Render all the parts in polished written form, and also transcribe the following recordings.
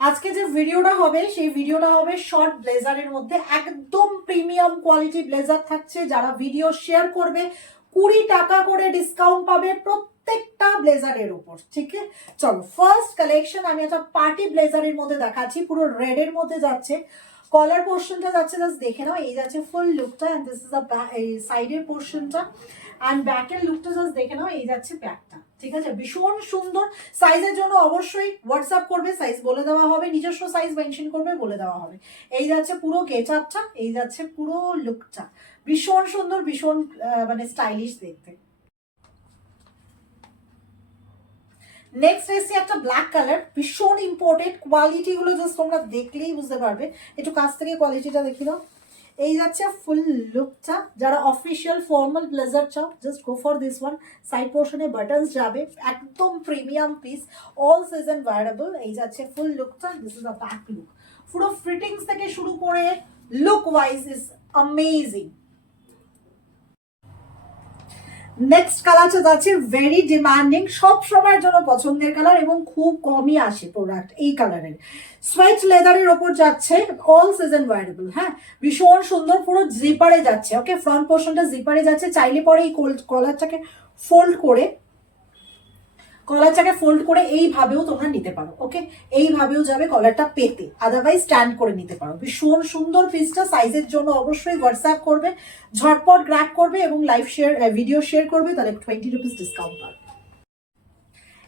আজকে যে ভিডিওটা হবে সেই ভিডিওটা হবে শর্ট ব্লেজারের মধ্যে, একদম প্রিমিয়াম কোয়ালিটি ব্লেজার থাকছে। যারা ভিডিও শেয়ার করবে 20 টাকা করে ডিসকাউন্ট পাবে প্রত্যেকটা ব্লেজারের উপর। ঠিক আছে, চলো ফার্স্ট কালেকশন আমি একটা পার্টি ব্লেজারের মধ্যে দেখাচ্ছি, পুরো রেড এর মধ্যে যাচ্ছে। কলার পোর্শনটা যাচ্ছে, জাস্ট দেখে নাও, এই যাচ্ছে ফুল লুকটা, এন্ড দিস ইজ দ্য সাইডের পোর্শনটা, অ্যান্ড ব্যাকের লুকটা জাস্ট দেখে নাও, এই যাচ্ছে ব্যাকটা। ঠিক আছে, ভীষণ সুন্দর। সাইজের জন্য অবশ্যই হোয়াটসঅ্যাপ করবে, সাইজ বলে দেওয়া হবে, নিজস্ব সাইজ মেনশন করবে, বলে দেওয়া হবে। এই যাচ্ছে পুরো গেট আপটা, এই যাচ্ছে পুরো লুকটা, ভীষণ সুন্দর, ভীষণ মানে স্টাইলিশ দেখতে। নেক্সট এসে একটা ব্ল্যাক কালার, ভীষণ ইম্পর্টেন্ট। কোয়ালিটি গুলো জাস্ট তোমরা দেখলেই বুঝতে পারবে, একটু কাছ থেকে কোয়ালিটিটা দেখি দাও। এই যাচ্ছে ফুল লুকটা। যারা অফিসিয়াল ফর্মাল ব্লেজার চাও, just go for this one. Side পোর্শনে বাটনস যাবে, একদম premium piece, all season wearable. এই যাচ্ছে ফুল লুকটা, this is a back look. পুরো ফিটিংস থেকে শুরু করে look wise is amazing. Next কালারটা যাচ্ছে ভেরি ডিমান্ডিং, সব সময়ের জন্য পছন্দের কালার এবং খুব কমই আসে প্রোডাক্ট এই কালারের। সোয়েট লেদারের ওপর যাচ্ছে, অল সিজন ওয়ারেবল। হ্যাঁ, ভীষণ সুন্দর, পুরো জিপারে যাচ্ছে। ওকে, ফ্রন্ট পোর্শনটা জিপারে যাচ্ছে। চাইলে পরে এই কলারটাকে ফোল্ড করে এইভাবেও তোমরা নিতে পারো। ওকে, এইভাবেও যাবে কলারটা পেতে, আদারওয়াইজ স্ট্যান্ড করে নিতে পারো। ভীষণ সুন্দর পিসটা। সাইজের জন্য অবশ্যই হোয়াটসঅ্যাপ করবে, ঝটপট গ্র্যাব করবে এবং লাইভ শেয়ার ভিডিও শেয়ার করবে, তাহলে 20 রুপিস ডিসকাউন্ট পাবে।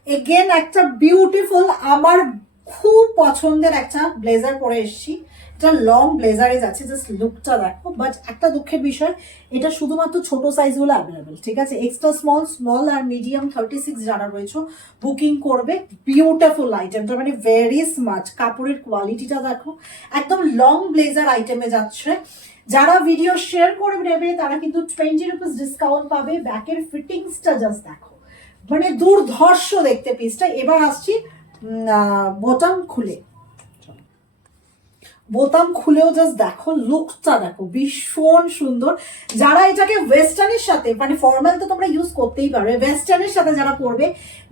এগেন একটা বিউটিফুল, আমার খুব পছন্দের একটা ব্লেজার পরে এসেছি। এটা লং ব্লেজারে যাচ্ছে, জাস্ট লুকটা দেখো। বাট একটা দুঃখের বিষয়, এটা শুধুমাত্র ছোট সাইজগুলো অ্যাভেলেবেল। ঠিক আছে, এক্সট্রা স্মল আর মিডিয়াম 36 যারা রয়েছে বুকিং করবে। বিউটিফুল আইটেমটা, মানে ভেরি স্মার্ট। কাপড়ের কোয়ালিটিটা দেখো, একদম লং ব্লেজার আইটেমে যাচ্ছে। যারা ভিডিও শেয়ার করে নেবে তারা কিন্তু 20 রুপিস ডিসকাউন্ট পাবে। ব্যাকের ফিটিংসটা জাস্ট দেখো, মানে দুর্ধর্ষ দেখতে পিসটা। এবার আসছি বোতাম খুলেও জাস্ট দেখো, লুকটা দেখো, ভীষণ সুন্দর। যারা এটাকে ওয়েস্টার্নের সাথে, মানে ফর্মাল তো তোমরা ইউজ করতেই পারবে, ওয়েস্টার্নের সাথে যারা পরবে,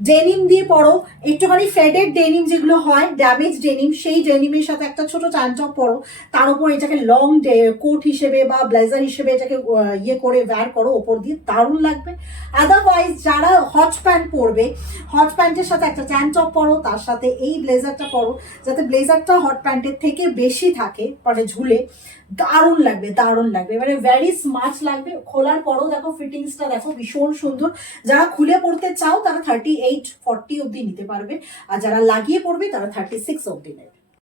ডেনিম দিয়ে পরো, একটুখানি ফেডেড ডেনিম যেগুলো হয়, ড্যামেজ ডেনিম, সেই ডেনিমের সাথে একটা ছোট ট্যান টপ পরো, তার উপর এটাকে লং কোট হিসেবে বা ব্লেজার হিসেবে এটাকে ইয়ে করে ওয়্যার করো ওপর দিয়ে, দারুণ লাগবে। আদারওয়াইজ যারা হট প্যান্ট পরবে, হট প্যান্টের সাথে একটা ট্যান টপ পরো, তার সাথে এই ব্লেজারটা পরো, যাতে ব্লেজারটা হট প্যান্টের থেকে বেশি থাকে, মানে ঝুলে, দারুণ লাগবে, দারুণ লাগবে, মানে ভেরি স্মার্ট লাগবে। খোলার পরও দেখো ফিটিংসটা দেখো, ভীষণ সুন্দর। যারা খুলে পড়তে চাও তারা 38-40 অব্দি নিতে পারবে, আর যারা লাগিয়ে পড়বে তারা 36 অব্দি নেবে।